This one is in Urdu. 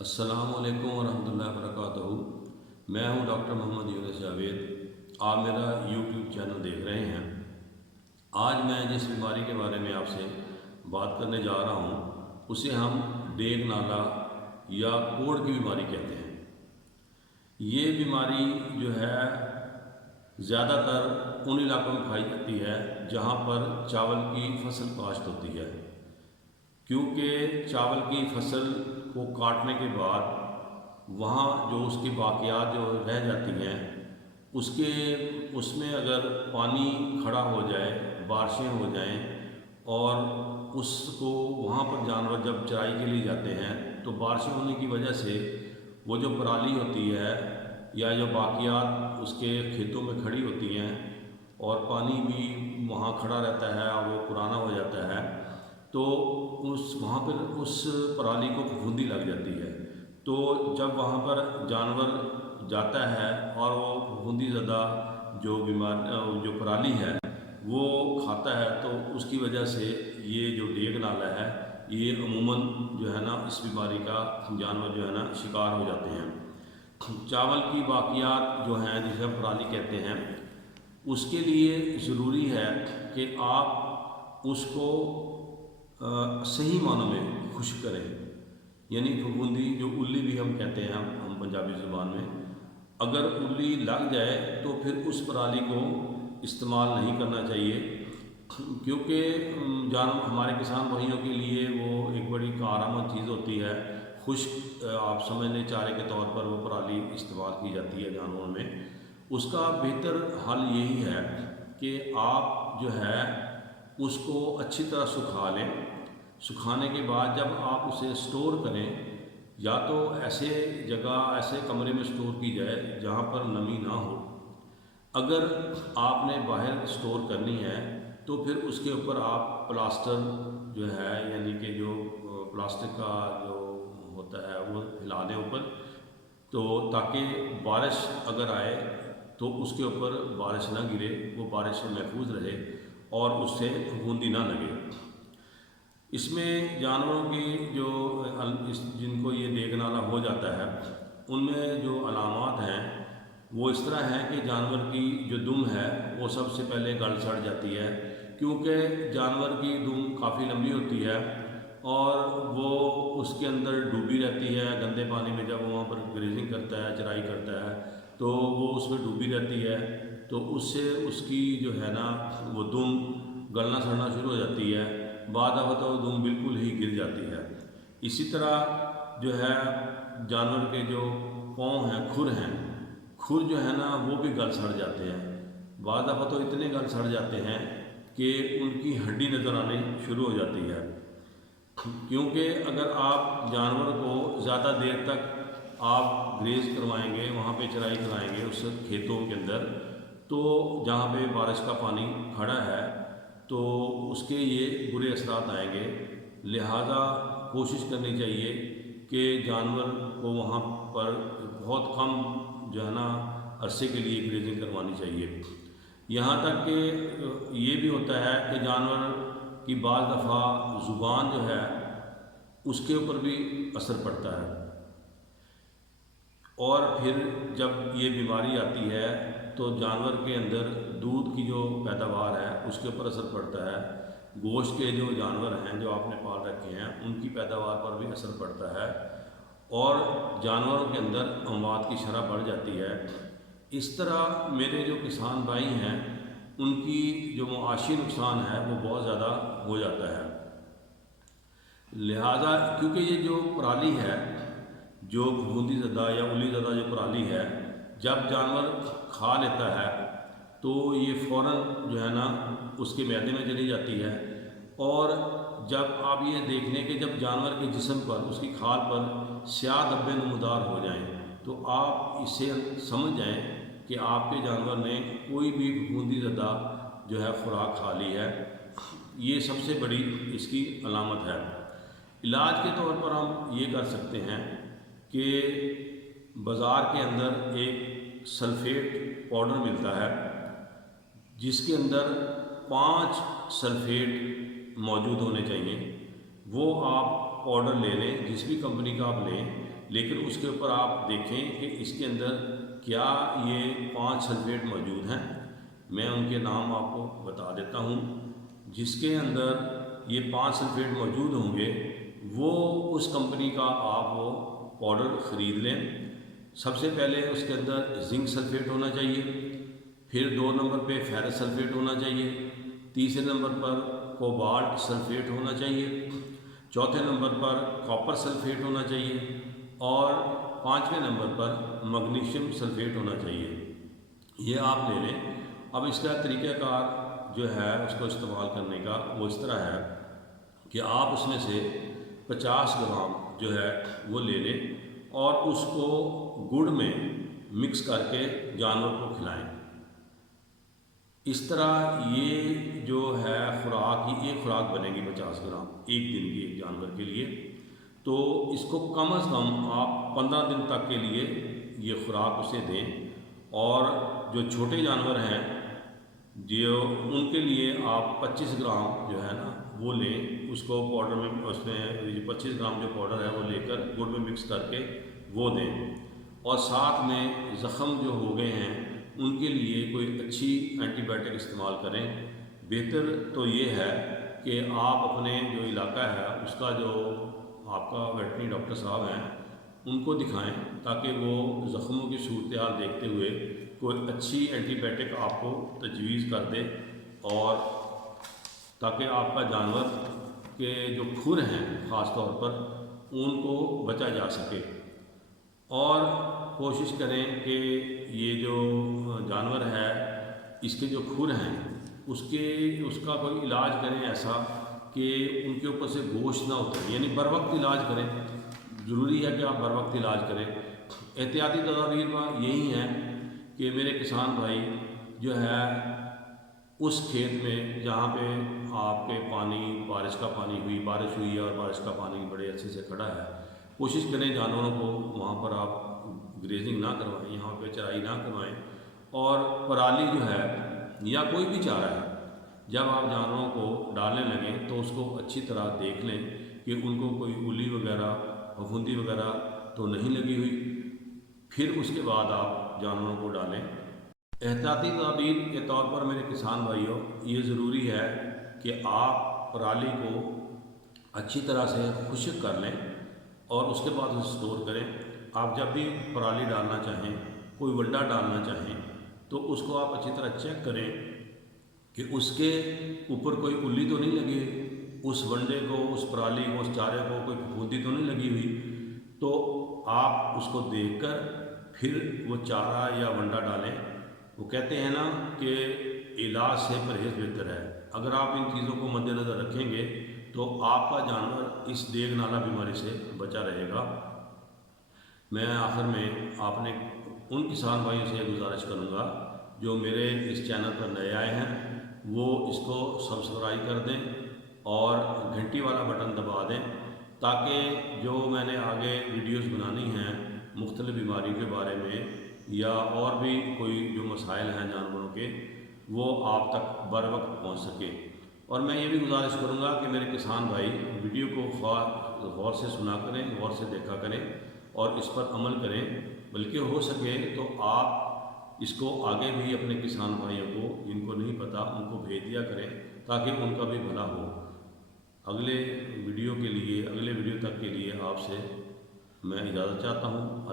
السلام علیکم ورحمۃ اللہ وبرکاتہ۔ میں ہوں ڈاکٹر محمد یونس جاوید۔ آپ میرا یوٹیوب چینل دیکھ رہے ہیں۔ آج میں جس بیماری کے بارے میں آپ سے بات کرنے جا رہا ہوں اسے ہم ڈیگ نالا یا کوڑ کی بیماری کہتے ہیں۔ یہ بیماری جو ہے زیادہ تر ان علاقوں میں پائی جاتی ہے جہاں پر چاول کی فصل کاشت ہوتی ہے، کیونکہ چاول کی فصل کو کاٹنے کے بعد وہاں جو اس کی باقیات جو رہ جاتی ہیں اس میں اگر پانی کھڑا ہو جائے، بارشیں ہو جائیں اور اس کو وہاں پر جانور جب چرائی کے لیے جاتے ہیں تو بارشیں ہونے کی وجہ سے وہ جو پرالی ہوتی ہے یا جو باقیات اس کے کھیتوں میں کھڑی ہوتی ہیں اور پانی بھی وہاں کھڑا رہتا ہے اور وہ پرانا ہو جاتا ہے، تو وہاں پر اس پرالی کو پھپھوندی لگ جاتی ہے۔ تو جب وہاں پر جانور جاتا ہے اور وہ پھپھوندی زدہ جو پرالی ہے وہ کھاتا ہے تو اس کی وجہ سے یہ جو ڈیگ نالا ہے یہ عموماً جو ہے نا اس بیماری کا جانور جو ہے نا شکار ہو جاتے ہیں۔ چاول کی باقیات جو ہیں جسے ہم پرالی کہتے ہیں، اس کے لیے ضروری ہے کہ آپ اس کو صحیح معنوں میں خشک کریں، یعنی پھپھوندی جو الی بھی ہم کہتے ہیں ہم پنجابی زبان میں، اگر الی لگ جائے تو پھر اس پرالی کو استعمال نہیں کرنا چاہیے، کیونکہ ہمارے کسان بھائیوں کے لیے وہ ایک بڑی کارآمد چیز ہوتی ہے۔ خشک آپ سمجھ لیں چارے کے طور پر وہ پرالی استعمال کی جاتی ہے جانوروں میں۔ اس کا بہتر حل یہی ہے کہ آپ جو ہے اس کو اچھی طرح سکھا لیں۔ سکھانے کے بعد جب آپ اسے سٹور کریں، یا تو ایسے جگہ ایسے کمرے میں سٹور کی جائے جہاں پر نمی نہ ہو۔ اگر آپ نے باہر سٹور کرنی ہے تو پھر اس کے اوپر آپ پلاسٹر جو ہے یعنی کہ جو پلاسٹک کا جو ہوتا ہے وہ پھیلا دیں اوپر، تو تاکہ بارش اگر آئے تو اس کے اوپر بارش نہ گرے، وہ بارش سے محفوظ رہے اور اس سے پھپھوندی نہ لگے۔ اس میں جانوروں کی جن کو یہ ڈیگ نالا ہو جاتا ہے ان میں جو علامات ہیں وہ اس طرح ہیں کہ جانور کی جو دم ہے وہ سب سے پہلے گل سڑ جاتی ہے، کیونکہ جانور کی دم کافی لمبی ہوتی ہے اور وہ اس کے اندر ڈوبی رہتی ہے گندے پانی میں۔ جب وہاں پر گریزنگ کرتا ہے، چرائی کرتا ہے تو وہ اس میں ڈوبی رہتی ہے، تو اس سے اس کی جو ہے نا وہ دم گلنا سڑنا شروع ہو جاتی ہے، بعد دفعہ تو دم بالکل ہی گر جاتی ہے۔ اسی طرح جو ہے جانور کے جو پاؤں ہیں، کھر جو ہے نا وہ بھی گل سڑ جاتے ہیں، بعض دفعہ تو اتنے گل سڑ جاتے ہیں کہ ان کی ہڈی نظر آنے شروع ہو جاتی ہے۔ کیونکہ اگر آپ جانور کو زیادہ دیر تک آپ گریز کروائیں گے، وہاں پہ چرائی کرائیں گے اس کھیتوں کے اندر، تو جہاں پہ بارش کا پانی کھڑا ہے تو اس کے یہ برے اثرات آئیں گے۔ لہذا کوشش کرنی چاہیے کہ جانور کو وہاں پر بہت کم جو ہے نا عرصے کے لیے گریزنگ کروانی چاہیے۔ یہاں تک کہ یہ بھی ہوتا ہے کہ جانور کی بعض دفعہ زبان جو ہے اس کے اوپر بھی اثر پڑتا ہے، اور پھر جب یہ بیماری آتی ہے تو جانور کے اندر دودھ کی جو پیداوار ہے اس کے اوپر اثر پڑتا ہے، گوشت کے جو جانور ہیں جو آپ نے پال رکھے ہیں ان کی پیداوار پر بھی اثر پڑتا ہے، اور جانوروں کے اندر اموات کی شرح بڑھ جاتی ہے۔ اس طرح میرے جو کسان بھائی ہیں ان کی جو معاشی نقصان ہے وہ بہت زیادہ ہو جاتا ہے۔ لہذا کیونکہ یہ جو پرالی ہے، جو پھپھوندی زدہ یا الی زدہ جو پرالی ہے، جب جانور کھا لیتا ہے تو یہ فوراً جو ہے نا اس کے معدے میں چلی جاتی ہے، اور جب آپ یہ دیکھ لیں کہ جب جانور کے جسم پر اس کی کھال پر سیاہ دھبے نمودار ہو جائیں تو آپ اس سے سمجھ جائیں کہ آپ کے جانور نے کوئی بھی پھپھوندی زدہ جو ہے خوراک کھا لی ہے۔ یہ سب سے بڑی اس کی علامت ہے۔ علاج کے طور پر ہم یہ کر سکتے ہیں کہ بازار کے اندر ایک سلفیٹ پاؤڈر ملتا ہے جس کے اندر 5 سلفیٹ موجود ہونے چاہیے، وہ آپ پاؤڈر لے لیں، جس بھی کمپنی کا آپ لیں، لیکن اس کے اوپر آپ دیکھیں کہ اس کے اندر کیا یہ 5 سلفیٹ موجود ہیں۔ میں ان کے نام آپ کو بتا دیتا ہوں۔ جس کے اندر یہ 5 سلفیٹ موجود ہوں گے وہ اس کمپنی کا آپ وہ پاؤڈر خرید لیں۔ سب سے پہلے اس کے اندر زنک سلفیٹ ہونا چاہیے، پھر 2 نمبر پہ فیرس سلفیٹ ہونا چاہیے، تیسرے نمبر پر کوبالٹ سلفیٹ ہونا چاہیے، چوتھے نمبر پر کاپر سلفیٹ ہونا چاہیے، اور 5ویں نمبر پر میگنیشیم سلفیٹ ہونا چاہیے۔ یہ آپ لے لیں۔ اب اس کا طریقہ کار جو ہے اس کو استعمال کرنے کا وہ اس طرح ہے کہ آپ اس میں سے 50 گرام جو ہے وہ لے لیں اور اس کو گڑ میں مکس کر کے جانور کو کھلائیں۔ اس طرح یہ جو ہے خوراک، یہ خوراک بنے گی 50 گرام ایک دن کی ایک جانور کے لیے۔ تو اس کو کم از کم آپ 15 دن تک کے لیے یہ خوراک اسے دیں۔ اور جو چھوٹے جانور ہیں جو ان کے لیے آپ 25 گرام جو ہے نا وہ لیں، اس کو پاؤڈر میں، اس میں 25 گرام جو پاؤڈر ہے وہ لے کر گڑ میں مکس کر کے وہ دیں۔ اور ساتھ میں زخم جو ہو گئے ہیں ان کے لیے کوئی اچھی اینٹی بائیوٹک استعمال کریں۔ بہتر تو یہ ہے کہ آپ اپنے جو علاقہ ہے اس کا جو آپ کا ویٹرنری ڈاکٹر صاحب ہیں ان کو دکھائیں تاکہ وہ زخموں کی صورتحال دیکھتے ہوئے کوئی اچھی اینٹی بائیوٹک آپ کو تجویز کر دے، اور تاکہ آپ کا جانور کے جو کھر ہیں خاص طور پر ان کو بچا جا سکے۔ اور کوشش کریں کہ یہ جو جانور ہے اس کے جو کھر ہیں اس کا کوئی علاج کریں ایسا کہ ان کے اوپر سے گوشت نہ اترے، یعنی بر وقت علاج کریں۔ ضروری ہے کہ آپ بر وقت علاج کریں۔ احتیاطی تدابیر یہی ہیں کہ میرے کسان بھائی جو ہے اس کھیت میں جہاں پہ آپ کے پانی، بارش کا پانی ہوئی، بارش ہوئی اور بارش کا پانی بڑے اچھے سے کھڑا ہے، کوشش کریں جانوروں کو وہاں پر آپ گریزنگ نہ کروائیں، یہاں پہ چرائی نہ کروائیں۔ اور پرالی جو ہے یا کوئی بھی چارہ ہے جب آپ جانوروں کو ڈالنے لگیں تو اس کو اچھی طرح دیکھ لیں کہ ان کو کوئی الی وغیرہ پھپھوندی وغیرہ تو نہیں لگی ہوئی، پھر اس کے بعد آپ جانوروں کو ڈالیں۔ احتیاطی تدابیر کے طور پر میرے کسان بھائیوں یہ ضروری ہے کہ آپ پرالی کو اچھی طرح سے خشک کر لیں اور اس کے بعد اسے اسٹور کریں۔ آپ جب بھی پرالی ڈالنا چاہیں، کوئی ونڈا ڈالنا چاہیں تو اس کو آپ اچھی طرح چیک کریں کہ اس کے اوپر کوئی الی تو نہیں لگی ہوئی، اس ونڈے کو، اس پرالی کو، اس چارے کو کوئی پھپھوندی تو نہیں لگی ہوئی۔ تو آپ اس کو دیکھ کر پھر وہ چارہ یا ونڈا ڈالیں۔ وہ کہتے ہیں نا کہ علاج سے پرہیز بہتر ہے۔ اگر آپ ان چیزوں کو مد نظر رکھیں گے تو آپ کا جانور اس دیگ نالا بیماری سے بچا رہے گا۔ میں آخر میں آپ نے ان کسان بھائیوں سے یہ گزارش کروں گا جو میرے اس چینل پر نئے آئے ہیں وہ اس کو سبسکرائب کر دیں اور گھنٹی والا بٹن دبا دیں تاکہ جو میں نے آگے ویڈیوز بنانی ہیں مختلف بیماریوں کے بارے میں یا اور بھی کوئی جو مسائل ہیں جانوروں کے وہ آپ تک بر وقت پہنچ سکے۔ اور میں یہ بھی گزارش کروں گا کہ میرے کسان بھائی ویڈیو کو غور سے سنا کریں، غور سے دیکھا کریں اور اس پر عمل کریں، بلکہ ہو سکے تو آپ اس کو آگے بھی اپنے کسان بھائیوں کو جن کو نہیں پتہ ان کو بھیج دیا کریں تاکہ ان کا بھی بھلا ہو۔ اگلے ویڈیو تک کے لیے آپ سے میں اجازت چاہتا ہوں۔